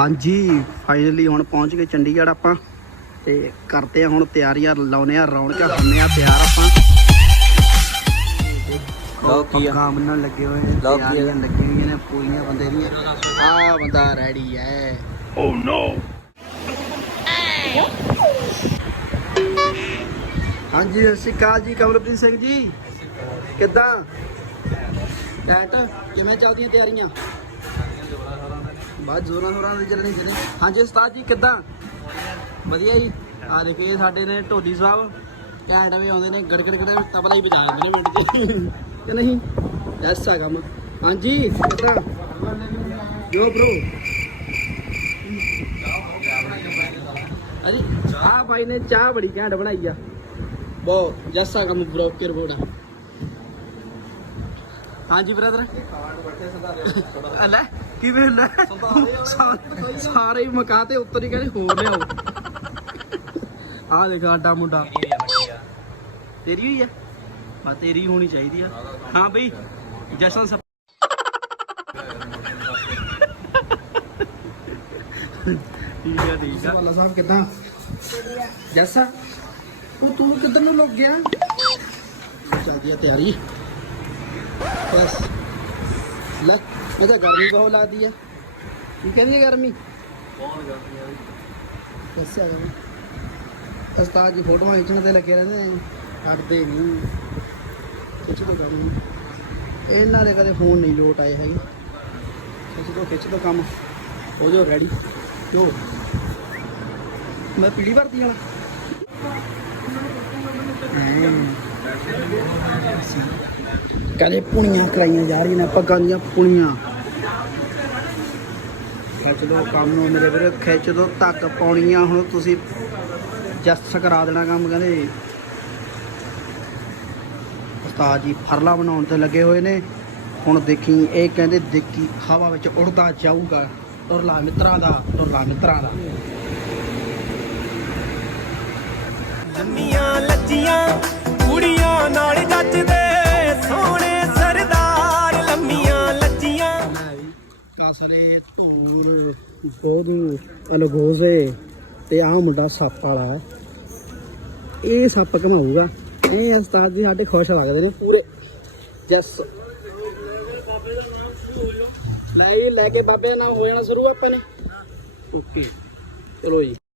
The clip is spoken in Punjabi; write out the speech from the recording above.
ਹਾਂਜੀ ਫਾਈਨਲੀ ਹੁਣ ਪਹੁੰਚ ਗਏ ਚੰਡੀਗੜ੍ਹ ਆਪਾਂ। ਤੇ ਕਰਦੇ ਆ ਹੁਣ ਤਿਆਰੀਆਂ ਲਾਉਨੇ ਆ ਰੌਣਕਾਂ ਹੁੰਨੇ ਆ ਤਿਆਰ ਆਪਾਂ। ਲਓ ਕੀ ਆ? ਪੱਗਾਂ ਬੰਨਣ ਲੱਗੇ ਹੋਏ ਨੇ ਲਓ ਕੀ ਆ? ਤਿਆਰੀਆਂ ਲੱਗੀਆਂ ਹੋਈਆਂ ਨੇ ਪੂਰੀਆਂ ਬੰਦੇ ਦੀਆਂ। ਆ ਬੰਦਾ ਰੈਡੀ ਓ ਨੋ ਹਾਂਜੀ ਸਤਿ ਸ਼੍ਰੀ ਅਕਾਲ ਜੀ ਕਮਲਪ੍ਰੀਤ ਸਿੰਘ ਜੀ। ਕਿੱਦਾਂ? ਟੈਟ ਕਿਵੇਂ ਚੱਲਦੀਆਂ ਤਿਆਰੀਆਂ? ਬਾਅਦ ਜ਼ੋਰਾਂ ਜ਼ੋਰਾਂ ਨਾਲ ਚੱਲਣੀ ਚੱਲਣੀ। ਹਾਂਜੀ ਉਸਤਾਦ ਜੀ, ਕਿੱਦਾਂ? ਵਧੀਆ ਜੀ। ਆ ਦੇਖੋ ਇਹ ਸਾਡੇ ਨੇ ਢੋਲੀ ਸਾਹਿਬ ਘੈਂਟ ਵੀ ਆਉਂਦੇ ਨੇ ਗੜ ਗੜ ਤਬਲਾ ਹੀ ਵਜਾ ਦਿੰਦੇ ਨੇ ਮਿੰਟ 'ਚ। ਕਿ ਨਹੀਂ? ਐਸਾ ਕੰਮ। ਹਾਂਜੀ, ਕਿੱਦਾਂ? ਜੋ ਬ్రో ਅਰੇ ਆ ਭਾਈ ਨੇ ਚਾਹ ਬੜੀ ਘੈਂਟ ਬਣਾਈ ਆ। ਬਹੁਤ। ਜੱਸਾ ਕੰਮ ਬ੍ਰੋਕਰ ਬੋਰਡ ਹਾਂਜੀ ਬ੍ਰਦਰ ਲੈ ਕਿਵੇਂ ਸਾ- ਸਾਰੇ ਮਕਾ ਤੇ ਉੱਤਰ ਹੀ ਕਹਿੰਦੇ ਹੋਰ ਲਿਆਓ। ਆ ਦੇਖ ਆਡਾ ਮੁੰਡਾ। ਤੇਰੀ ਹੋਈ ਆ? ਬਸ ਤੇਰੀ ਹੋਣੀ ਚਾਹੀਦੀ ਆ। ਹਾਂ ਬਈ ਜਸ਼ਨ ਠੀਕ ਆ ਠੀਕ ਆ। ਵਾਲਾ ਸਾਹਿਬ ਕਿਦਾਂ? ਜੱਸਾ ਉਹ ਤੂੰ ਕਿੱਧਰ ਨੂੰ ਲੁੱਕ ਗਿਆ? ਚੱਲਦੀ ਆ ਤਿਆਰੀ। ਬਸ। ਲੈ ਇਹ ਤਾਂ ਗਰਮੀ ਬਹੁਤ ਲੱਗਦੀ ਆ। ਕੀ ਕਹਿੰਦੀ ਆ ਗਰਮੀ? ਦੱਸਿਆ ਗਾ ਉਸਤਾਦ ਜੀ ਫੋਟੋਆਂ ਖਿੱਚਣ ਤੇ ਲੱਗੇ ਰਹਿੰਦੇ ਨੇ ਹਟਦੇ ਨਹੀਂ ਖਿੱਚ ਦੋ ਕੰਮ। ਇਹਨਾਂ ਦੇ ਕਦੇ ਫੋਨ ਨਹੀਂ ਲੋਟ ਆਏ ਹੈਗੇ। ਖਿੱਚ ਦੋ ਖਿੱਚ ਦੋ ਕੰਮ। ਹੋ ਜਾਓ ਰੈਡੀ ਜੋ। ਮੈਂ ਪੀੜੀ ਭਰਤੀ ਵਾਲਾ ਕਦੇ ਪੁਣੀਆਂ ਕਰਾਈਆਂ ਜਾ ਰਹੀਆਂ ਨੇ ਪੱਗਾਂ ਦੀਆਂ ਪੁਣੀਆਂ। ਖਿੱਚ ਦੋ ਕੰਮ ਨੂੰ ਮੇਰੇ ਵੀਰੇ ਖਿੱਚ ਦੋ ਧੱਕ ਪਾਉਣੀਆਂ, ਹੁਣ ਤੁਸੀਂ ਜਸਟ ਕਰਾ ਦੇਣਾ ਕੰਮ, ਕਹਿੰਦੇ। ਉਸਤਾਦ ਜੀ ਫਰਲਾ ਬਣਾਉਣ ਤੇ ਲੱਗੇ ਹੋਏ ਨੇ। ਹੁਣ ਦੇਖੀ, ਇਹ ਕਹਿੰਦੇ ਦੇਖੀ, ਹਵਾ ਵਿੱਚ ਉੜਦਾ ਜਾਊਗਾ ਟੁਰਲਾ ਮਿੱਤਰਾਂ ਦਾ ਟੁਰਲਾ ਮਿੱਤਰਾਂ ਦਾ। ਲੰਮੀਆਂ ਲੱਜੀਆਂ ਕਾਸਰੇ ਧੂਰ ਗੋਦੂ ਅਲਗੋਜ਼ੇ ਤੇ ਆਹ ਮੁੰਡਾ ਸੱਪ ਵਾਲਾ ਹੈ। ਇਹ ਸੱਪ ਘਮਾਊਗਾ। ਇਹ ਉਸਤਾਦ ਜੀ ਸਾਡੇ ਖੁਸ਼ ਲੱਗਦੇ ਨੇ ਪੂਰੇ। ਜੈਸ। ਲੈ ਵੀ ਲੈ ਕੇ ਬਾਬੇ ਨਾਲ ਹੋ ਜਾਣਾ ਸ਼ੁਰੂ ਆਪਾਂ ਨੇ। ਓਕੇ, ਚਲੋ ਜੀ।